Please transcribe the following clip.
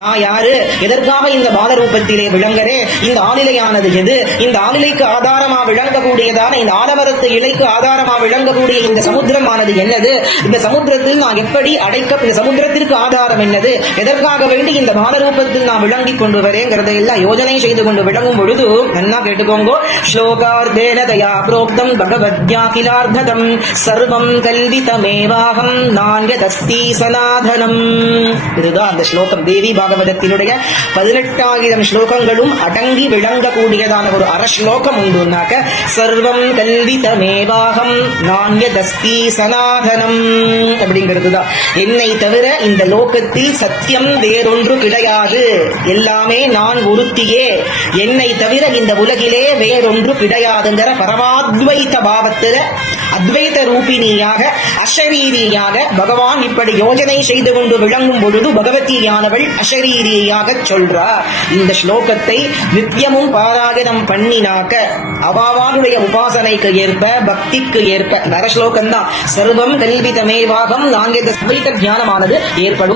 யாரு எதற்காக இந்த பாலரூபத்திலே விளங்கரே? இந்த ஆளிலையானது எது? இந்த ஆளிலைக்கு ஆதாரமா விளங்கக்கூடியதான இந்த ஆலமரத்து இலைக்கு ஆதாரமா விளங்கக்கூடிய இந்த சமுத்திரமானது என்னது? இந்த சமுத்திரத்தில் நான் எப்படி இந்த சமுத்திரத்திற்கு ஆதாரம் என்னது? எதற்காக வேண்டி இந்த பாலரூபத்தில் நான் விளங்கி கொண்டு வரேங்கிறத எல்லாம் யோஜனை செய்து கொண்டு விளங்கும் பொழுது நல்லா கேட்டுக்கோங்க. ஸ்லோகார்த்தேன தயா புரோக்தம் பகவத்யாகிலார்த்ததம் சர்வம் கல்விதமேவாகம் நான்யதஸ்தி சனாதனம். இதுதான் அந்த ஸ்லோகம். தேவி பாகவதத்தினுடைய 18,000 ஸ்லோகங்களும் அடங்கி விளங்கக்கூடியதான ஒரு அரை ஸ்லோகம் உண்டுனாக்க சர்வம் கல்விதமேவாகம் நான்யதஸ்தி சனாதனம் அப்படிங்கிறதுதான். என்னை தவிர இந்த லோகத்தில் சத்தியம் வேறொன்று கிடையாது, எல்லாமே நான் ஒருத்தியே, என்னை தவிர இந்த உலகிலே வேறொன்று கிடையாதுங்கிற பரமாத்வைத பாவத்துல அத்வைத ரூபிணியாக அஷரீரியாக பகவான் இப்படி யோஜனை செய்து கொண்டு விளங்கும் பொழுது பகவதியானவள் அஷரீரியாக சொல்றார். இந்த ஸ்லோகத்தை நித்தியமும் பாராயணம் பண்ணினாக்க அவாவானுடைய உபாசனைக்கு ஏற்ப பக்திக்கு ஏற்ப நர ஸ்லோகம் தான் சர்வம் கல்விதமேவாகம் நான்கு ஞானமானது ஏற்படும்.